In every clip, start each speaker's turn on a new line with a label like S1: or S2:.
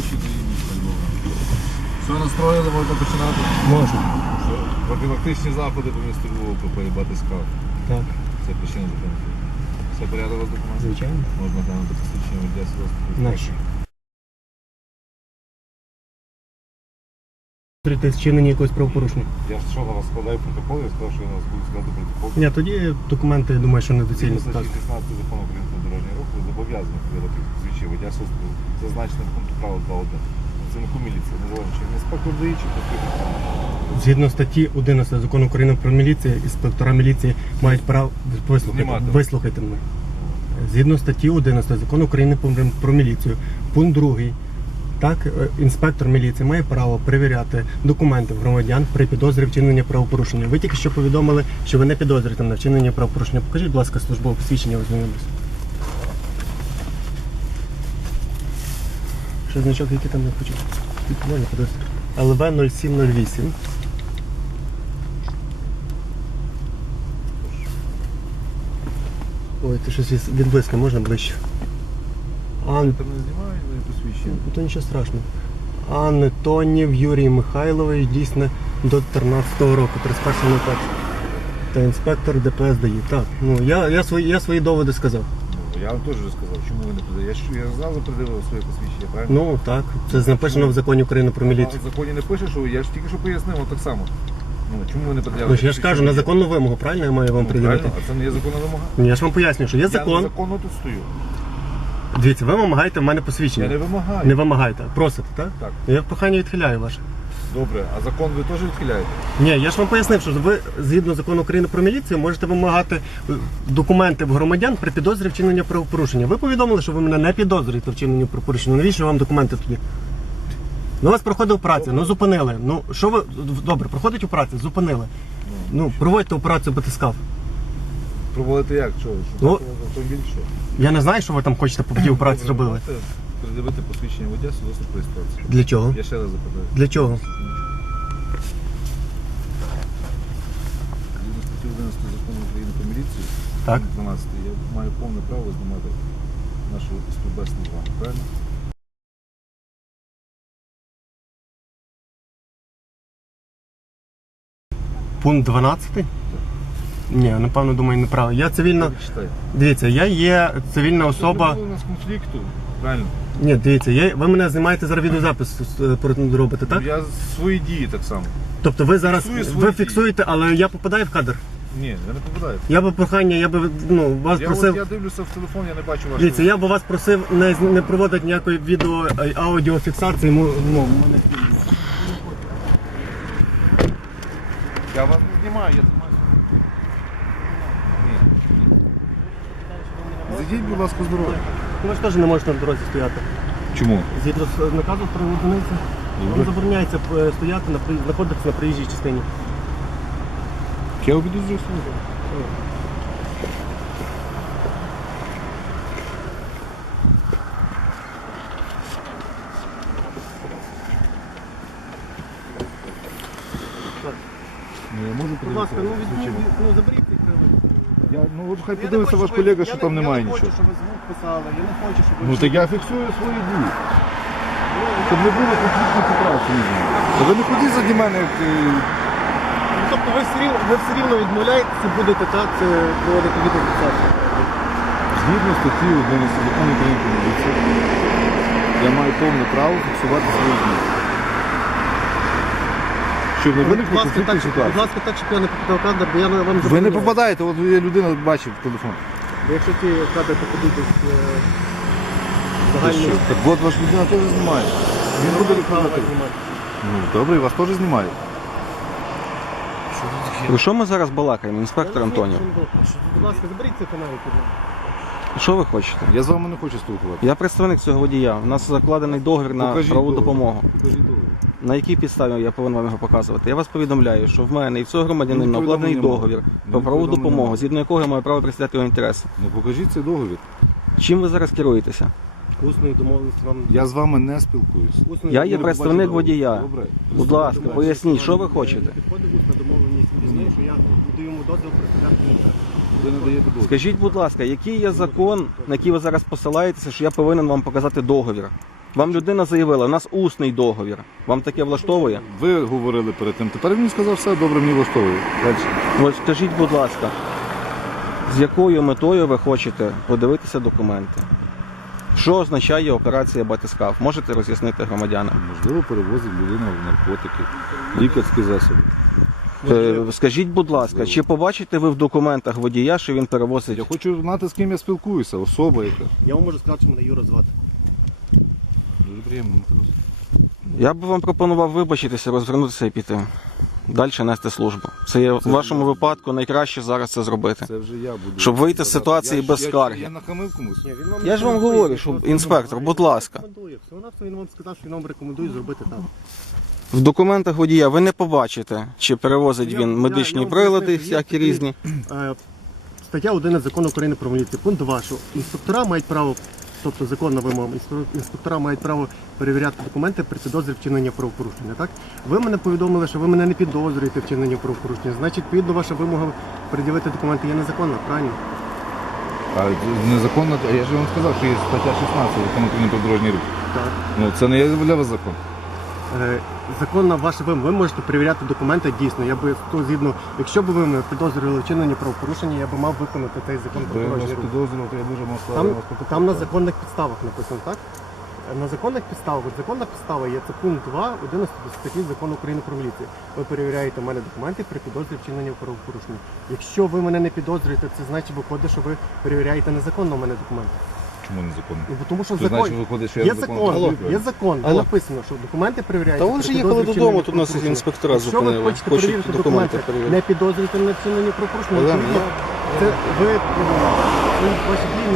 S1: ще доїдуть на Львова. Все настроїли, можна починати?
S2: Можна.
S1: Що? Профілактичні заходи по місту Львову по боротьбі з кав.
S2: Так.
S1: Це причина зупинки. Все порядок у вас документів?
S2: Звичайно.
S1: Можна глянути посвідчення водія свідоцтва.
S2: Наші. Вчинення якогось правопорушення.
S1: Я ж що на вас складаю протокол, я сказав, що я на вас буду складати протокол.
S2: Ні, тоді документи, я думаю, що недоцільно.
S1: Згідно статті 16 закону України про дорожній рух, ви зобов'язані видати посвідчення водія свідоцтва, зазначене в пункті правил 2.1. Працівнику міліції, називаємо чи інспектор ДАІ, чи працівник.
S2: Згідно статті 11 закону України про міліцію, інспектора міліції мають право вислухайте мене. Згідно статті 11 закону України про міліцію, пункт 2. Так, інспектор міліції має право перевіряти документи громадян при підозрі вчинення правопорушення. Ви тільки що повідомили, що ви не підозрюєте на вчинення правопорушення. Покажіть, будь ласка, службове посвідчення, ознайомлюсь. Що значок, який там не хочу? ЛВ 0708. Ой, ти щось відблизька, можна ближче?
S1: Там не знімають посвідчення?
S2: То нічого страшного. Антонів Юрій Михайлович, дійсно до 13-го року, 31.01. Та інспектор ДПС ДАІ. Так, ну я свої доводи сказав.
S1: Ну, я вам теж вже сказав, чому ви не придивили. Я зразу придивив своє посвідчення, правильно?
S2: Ну так, це написано в законі України про міліцію.
S1: В законі не пише, що я ж тільки що пояснив, от так само. Ну, чому ви не пред'явили?
S2: Ну, я ж кажу, на законну вимогу, правильно я маю вам приділити?
S1: Правильно, а це не є законна вимога.
S2: Ну, я ж вам пояснюю, що є
S1: Я
S2: закон.
S1: законно тут стою.
S2: Дивіться, ви вимагаєте в мене
S1: Я
S2: посвідчення.
S1: не вимагаю.
S2: Не вимагаєте, просите, так?
S1: Так.
S2: Я прохання відхиляю ваше.
S1: Добре, а закон ви теж відхиляєте?
S2: Ні, я ж вам пояснив, що ви згідно закону України про міліцію можете вимагати документи в громадян при підозрі вчинення правопорушення. Ви повідомили, що ви мене не підозрюєте в вчиненні правопорушення. Навіщо вам документи тоді? Ну, у вас проходив працю, ну зупинили. Ну, що ви. Добре, проходить у праці, зупинили. Ну, проводьте операцію батискаф.
S1: Проводити як? Чого?
S2: Ну,
S1: Автомобіль що?
S2: Я не знаю, що ви там хочете по тій операції зробили.
S1: Придивити посвідчення водія свідоцтва про реєстрацію.
S2: Для чого?
S1: Я ще раз запитаю.
S2: Для чого?
S1: Згідно статті 11 закону України про міліцію,
S2: Так.
S1: 12, я маю повне право знімати нашу співбесіду з вами, правильно?
S2: Пункт 12? Ні, напевно, думаю, неправильно. Я цивільна.
S1: Читайте.
S2: Дивіться, я є цивільна особа.
S1: Не було у нас конфлікту, правильно?
S2: Ні, дивіться, ви мене знімаєте зараз відеозапис робите, так?
S1: Я свої дії так само.
S2: Тобто ви зараз
S1: Фіксую свої
S2: ви
S1: дії.
S2: фіксуєте, але я попадаю в кадр.
S1: Ні, ви не попадаєте.
S2: Я би прохання, я би вас просив.
S1: Я дивлюся в телефон, я не бачу вашого.
S2: Дивіться, я би вас просив не проводити ніякої відео аудіофіксації. Мене...
S1: Я вас не знімаю, я знімаю. Ні. Зайдіть, будь ласка, здоров'я.
S2: Ви ж теж не можете на дорозі стояти.
S1: Чому?
S2: Згідно з наказом про одиниці, вам забороняється стояти, знаходитися на проїжджій частині.
S1: Я обіду з службу. Ну, я можу
S2: Будь ласка,
S1: подивитися?
S2: заберіть цей привод.
S1: Ну от хай подивиться ваш колега, що там немає нічого.
S2: Я не хочу, щоб ви звук писали, я не хочу, щоб ви...
S1: Ну так я фіксую свої дії. Щоб не було конфліктної ситуації. Та ви не ходіть заді мене, як...
S2: Тобто ви все рівно відмовляєтеся, будете так це проводити відеофіксацію?
S1: Згідно статті 11 закону України про міліцію, я маю повне право фіксувати свої дії. Щоб не виникло конфліктної
S2: Будь
S1: ситуації.
S2: ласка, так, щоб я не попадав в кадр, бо я вам
S1: Ви не
S2: забороняю.
S1: попадаєте, от людина бачить в телефон.
S2: Бо якщо ці кадри попадуть в
S1: Та
S2: загальний...
S1: що? Так от ваш людина теж знімає. Він буде викладати. Ну, добре, і вас теж знімає.
S3: Про що ми зараз балакаємо, інспектор Антонів?
S2: Будь ласка, заберіть цей канал.
S3: Що ви хочете?
S1: Я з вами не хочу спілкуватися.
S3: Я представник цього водія. У нас закладений договір на
S1: Покажіть
S3: правову
S1: договір.
S3: допомогу.
S1: Покажіть договір.
S3: На якій підставі я повинен вам його показувати? Я вас повідомляю, що в мене і в цього громадянина
S1: Ну,
S3: укладений
S1: повідомлення
S3: договір
S1: немає.
S3: про
S1: Ну,
S3: правову
S1: повідомлення
S3: допомогу,
S1: немає.
S3: згідно якого я маю право представляти його інтереси.
S1: Ну покажіть цей договір.
S3: Чим ви зараз керуєтеся?
S2: Усною домовленості вам...
S1: Я з вами не спілкуюсь.
S3: Я є представник водія.
S1: Добре.
S3: Будь ласка, поясніть, що ви хочете?
S2: Підходить усна домовленість відрізняє, що я даю йому дозвіл представляти інтерес.
S1: Ви не даєте дозвіл.
S3: Скажіть, будь ласка, який є закон, на який ви зараз посилаєтеся, що я повинен вам показати договір? Вам людина заявила, у нас усний договір. Вам таке влаштовує?
S1: Ви говорили перед тим. Тепер він сказав, все добре, мені влаштовує. Далі.
S3: Ось скажіть, будь ласка, з якою метою ви хочете подивитися документи? Що означає операція батискаф? Можете роз'яснити громадянам?
S1: Можливо, перевозить людину в наркотики, лікарські засоби.
S3: Скажіть, будь ласка, чи побачите ви в документах водія, що він перевозить?
S1: Я хочу знати, з ким я спілкуюся, особа яка.
S2: Я вам можу сказати, що мене Юра звати.
S1: Дуже приємно.
S3: Я б вам пропонував вибачитися, розвернутися і піти. Далі нести службу. Це є в вашому випадку найкраще зараз це зробити.
S1: Це вже я буду.
S3: Щоб вийти з ситуації без скарги.
S1: Я нахамив комусь.
S3: Я ж вам говорю, що інспектор, будь ласка.
S2: Він вам сказав, що він вам рекомендує зробити так.
S3: В документах водія ви не побачите, чи перевозить він медичні прилади, всякі різні.
S2: Стаття 11 Закону України про міліцію. Пункт 2, що інспектора мають право, тобто законна вимога, інспектора мають право перевіряти документи при підозрі вчинення правопорушення. Так? Ви мене повідомили, що ви мене не підозрюєте в вчиненні правопорушення. Значить, відповідно, ваша вимога пред'явити документи є незаконна, правильно?
S1: А незаконно, а я ж вам сказав, що є стаття 16 Закону України про дорожній рух.
S2: Так.
S1: Ну, це не є для вас закон.
S2: Законна ваша вимога. Ви можете перевіряти документи дійсно. Я би згідно, якщо б ви мене підозрювали вчинення правопорушення, я би мав виконати цей закон про
S1: Ви вас
S2: дорожній рух.
S1: підозрював, то я дуже мав складно вас попитати.
S2: Там на законних підставах написано, так? На законних підставах, законна підстава є, це пункт 2, 11 статті Закону України про міліцію. Ви перевіряєте в мене документи при підозрі вчинення правопорушення. Якщо ви мене не підозрюєте, це значить виходить, що ви перевіряєте незаконно в мене документи.
S1: Чому незаконно?
S2: Ну, бо тому що в
S1: Це
S2: законі
S1: значить, виходить, що я
S2: є
S1: незаконно
S2: закон,
S1: перевіряю.
S2: є закон, де
S3: Алло.
S2: написано, що документи перевіряються.
S3: Та вон
S2: при
S3: же їхали
S2: підозрі
S3: додому,
S2: вчинення
S3: тут нас
S2: правопорушення.
S3: інспектора
S2: Якщо ви
S3: зупинили.
S2: хочете
S3: Хочуть
S2: перевірити
S3: документи
S2: документи,
S3: перевірити.
S2: не підозрюєте на вчинення правопорушення, очевидно, це ви ваші дії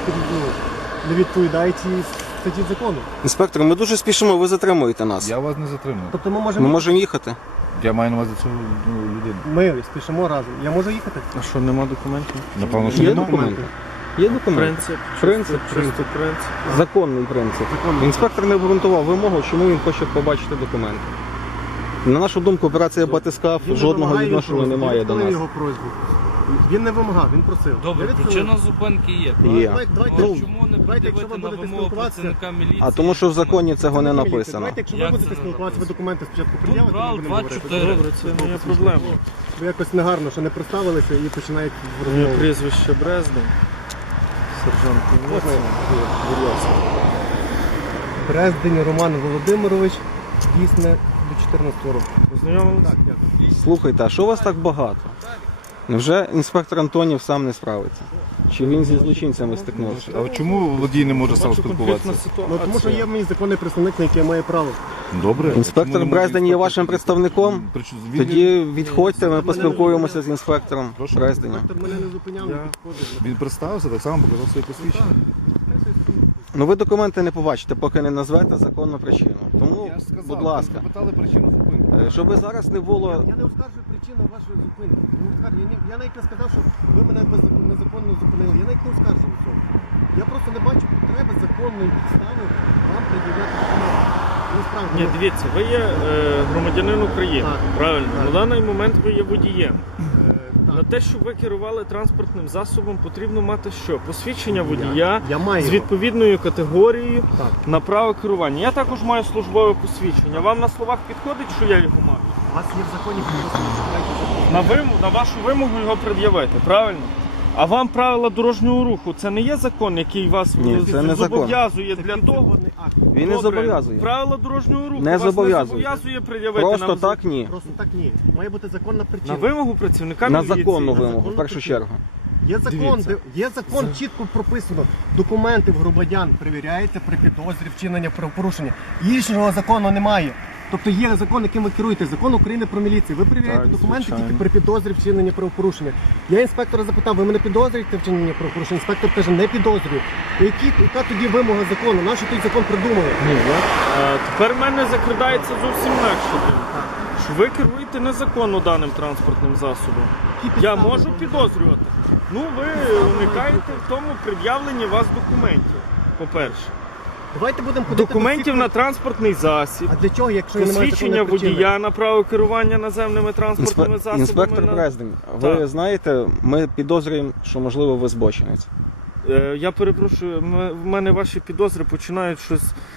S2: не відповідають цій статті закону.
S3: Інспектор, ми дуже спішимо, ви затримуєте нас.
S1: Я вас не затримую.
S2: Тобто ми
S3: Ми
S2: можемо
S3: можемо їхати.
S1: Я маю на увазі цю людину.
S2: ми спішимо разом. Я можу їхати?
S4: А що, нема документів?
S1: Напевно, що
S3: Є
S1: немає.
S3: документи? Є документи.
S4: Принцип.
S3: Принцип.
S4: Принцип.
S3: Законний принцип. Інспектор не обґрунтував вимогу, чому він хоче побачити документи. На нашу думку, операція батискаф
S2: Він не
S3: жодного
S2: вимагає
S3: відношення
S2: його
S3: не
S2: просьби.
S3: має
S2: Він
S3: до
S2: відхилив
S3: нас.
S2: його просьбу. Він не вимагав, він просив.
S5: Добре,
S2: Я відхилив.
S5: причина зупинки є.
S3: Є.
S2: Давайте,
S5: Ну,
S2: ну,
S5: чому не
S2: давайте, якщо ви
S5: придивити на
S2: будете
S5: вимогу
S2: спілкуватися,
S5: працівника міліції?
S3: А тому що в законі цього не
S2: Давайте,
S3: написано.
S2: якщо ви
S5: Як
S2: будете
S5: це не
S2: спілкуватися, ви
S5: написано?
S2: документи спочатку пред'явите,
S5: Пункт
S2: ми будемо
S5: прав
S2: говорити.
S5: 24.
S4: Добре, це не є проблема.
S2: Ви якось негарно, що не представилися і починаєте
S4: Моє
S2: розмову.
S4: прізвище Брезден. Сержант міліції. Будь ласка.
S2: Брездень Роман Володимирович, дійсне до 14 року.
S4: Познайомились?
S2: Так, дякую.
S3: Слухайте, а що у вас так багато? Невже інспектор Антонів сам не справиться? Чи він зі злочинцями стикнувся?
S1: А чому водій не може сам
S4: Бачу,
S1: спілкуватися?
S4: конфліктна ситуація.
S2: Ну, тому що є мій законний представник, на який я маю право.
S1: Добре.
S3: Інспектор
S1: Чому не може
S3: Брездень є
S1: інспектор
S3: вашим представником?
S1: Причому він-
S3: Тоді відходьте, ми поспілкуємося з інспектором
S1: Прошу.
S3: Брезденя.
S2: Інспектор мене не зупиняв, не
S4: Я-
S2: підходив.
S1: Він представився, так само показав своє посвідчення.
S3: Ну ви документи не побачите, поки не назвете законну причину. Тому,
S1: Я ж сказав,
S3: будь ласка,
S1: ви запитали причину зупинки.
S3: щоб зараз не було.
S2: Я не оскаржую причину вашої зупинки. Не оскаржую. Я навіть не сказав, що ви мене незаконно зупинили. Я навіть не оскаржував цього. Я просто не бачу потреби законної підстави вам пред'являти документи. Ну, справді,
S4: Ні, дивіться, ви є громадянин України,
S2: Так.
S4: правильно?
S2: Так.
S4: На даний момент ви є водієм.
S2: так.
S4: На те, щоб ви керували транспортним засобом, потрібно мати що? Посвідчення водія
S2: Я маю
S4: з
S2: його.
S4: відповідною категорією
S2: Так.
S4: на право керування. Я також маю службове посвідчення. Вам на словах підходить, що я його маю?
S2: У вас є в законі прописано.
S4: На вашу вимогу його пред'явити, правильно? А вам правила дорожнього руху це не є закон, який вас
S3: Ні, це не закон.
S4: зобов'язує для того.
S2: Підзаконний акт.
S3: Він не
S4: Добре,
S3: зобов'язує.
S4: Правила дорожнього руху
S3: Не
S4: вас
S3: зобов'язує.
S4: не зобов'язує пред'явити
S3: Просто
S4: нам
S3: так ні.
S2: Просто так ні. Має бути законна
S4: на
S2: причина.
S4: вимогу працівника
S3: На
S4: міліції.
S3: законну
S2: на
S3: вимогу, в
S2: законну
S3: першу
S2: причину.
S3: чергу.
S2: Є закон,
S4: Дивіться.
S2: є закон, чітко прописано. Документи в громадян перевіряються при підозрі вчинення правопорушення. Іншого закону немає. Тобто є закон, яким ви керуєте, закон України про міліцію. Ви перевіряєте
S4: Так,
S2: документи
S4: звичайно.
S2: тільки при підозрі вчинення правопорушення. Я інспектора запитав, ви мене підозрюєте в вчиненні правопорушення? Інспектор каже, не підозрюю. Яка тоді вимога закону? Нащо той закон придумали?
S4: Тепер в мене закрадається зовсім інакше думка. Що ви керуєте незаконно даним транспортним засобом.
S2: Які
S4: Я
S2: підстави
S4: можу
S2: ви
S4: підозрювати. Ну, ви уникаєте в тому пред'явленні вас документів. По-перше,
S2: Давайте будемо ходити
S4: документів
S2: до
S4: на
S2: всіх-
S4: транспортний засіб,
S2: А для чого, якщо немає
S4: посвідчення
S2: законної причини?
S4: водія на право керування наземними транспортними засобами.
S3: Інспектор Брездень, ви
S4: Так.
S3: знаєте, ми підозрюємо, що можливо ви збочинець.
S4: Я перепрошую, в мене ваші підозри починають щось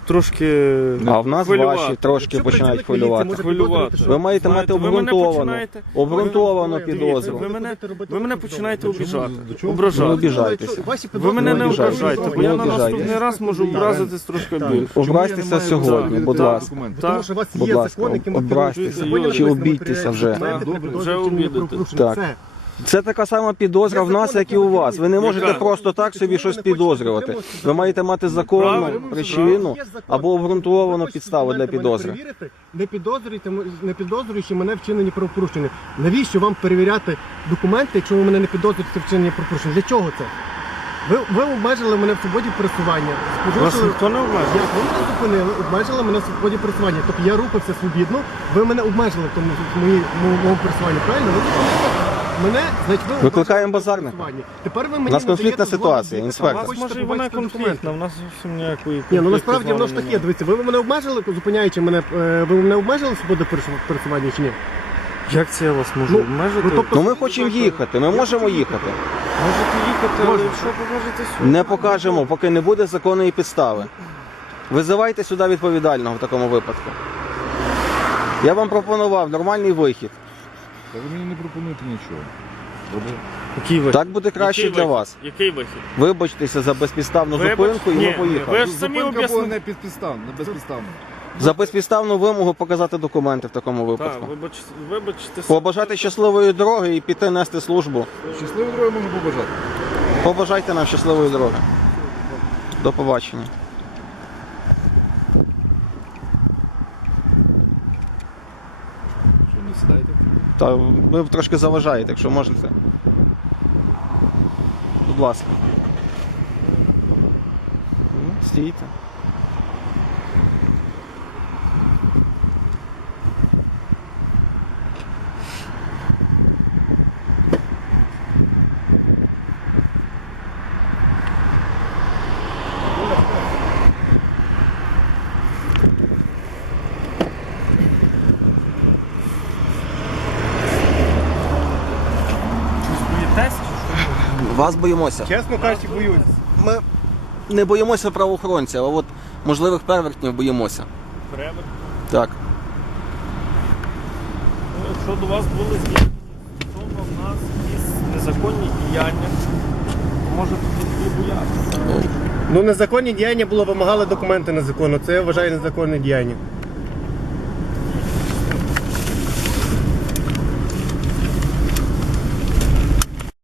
S4: трошки
S3: А в нас
S4: хвилювати.
S3: ваші трошки
S2: Якщо
S3: починають
S2: працівник міліції
S3: хвилювати.
S2: може
S4: Хвилювати.
S2: підозрювати, що-
S3: Ви маєте мати
S4: Знаєте, ви мене
S3: обґрунтовану,
S4: починаєте-
S3: обґрунтовану
S2: Ви
S3: підозру.
S4: Ви мене починаєте обіжати.
S3: Не
S4: Ображати.
S3: обіжайтеся.
S2: Ваші
S4: Ви мене не
S3: обіжайтеся.
S4: ображайте, бо
S3: Не
S4: я на
S3: обіжайтеся.
S4: наступний раз можу образитись трошки більше.
S3: Образьтеся сьогодні, будь ласка.
S2: Тому що у вас
S3: Будь
S2: є
S3: ласка,
S2: закон, яким
S3: образьтеся.
S4: Чи
S3: обійдьтеся вже.
S4: Вже обідати.
S3: Так. Це така сама підозра в нас, як і у вас. Ви не можете
S4: Яка?
S3: просто так собі щось підозрювати. Ви маєте мати законну
S4: Правильно.
S3: причину або обґрунтовану підставу для підозри.
S2: Не підозрюючи мене вчинені правопорушення. Навіщо вам перевіряти документи, якщо ви мене не підозрюєте в вчиненні правопорушення? Для чого це? Ви обмежили мене в свободі пересування.
S4: Вас ніхто не обмежує.
S2: Як ви мене зупинили, обмежили мене в свободі пересування. Тобто я рухався свобідно, ви мене обмежили в тому моєму пересуванні. Правильно? Ви зупинили мене, значить ви
S3: Викликаємо
S2: обмежили
S3: базарника.
S2: пересування. Тепер ви мені
S3: У нас конфліктна
S2: надаєте
S3: ситуація,
S2: згоду,
S3: інспектор.
S4: У вас
S2: хочете
S4: може і вона
S2: побачити
S4: конфліктна,
S2: документи.
S4: в нас зовсім ніякої
S2: Ні, ну
S4: конфлікту
S2: насправді
S4: з вами
S2: воно ж таке,
S4: немає.
S2: дивіться, ви мене обмежили, зупиняючи мене, ви мене обмежили в свободу пересування чи ні?
S4: Як це я вас можу
S2: Ну,
S4: обмежити?
S2: ну, тобто-
S3: Ну ми хочемо їхати, ми можемо їхати.
S4: Можете їхати, але якщо покажете сюди.
S3: Не покажемо, поки не буде законної підстави. Визивайте сюди відповідального в такому випадку. Я вам пропонував нормальний вихід.
S1: Та ви мені не пропонуєте нічого. Добре?
S4: Який вихід?
S3: Так буде краще
S4: Який
S3: для
S4: вихід?
S3: вас.
S4: Який вихід?
S3: Вибачтеся за безпідставну
S4: Вибач-
S3: зупинку і
S4: Ні,
S3: ми поїхали.
S4: ви ж самі
S1: Зупинка була
S4: об'яснили.
S1: не підпідставна, не безпідставна.
S3: За безпідставну вимогу показати документи в такому
S4: Так,
S3: випадку.
S4: вибачте.
S3: Побажати щасливої дороги і піти нести службу.
S1: Щасливої дороги можу побажати.
S3: Побажайте нам щасливої дороги. До побачення.
S1: Що, не сідаєте?
S3: Та ви трошки заважаєте, якщо можете. Будь ласка. Ну, стійте.
S4: Боїтеся?
S3: Вас боїмося.
S2: Чесно кажучи, боюсь.
S3: Ми не боїмося правоохоронців, а от можливих перевертнів боїмося.
S4: Перевер.
S3: Так.
S4: Ну, якщо до вас були здійснені стосовно в нас якісь незаконні діяння, то може тут і боятися.
S2: Ну незаконні діяння було, вимагали документи незаконно. Це я вважаю незаконне діяння.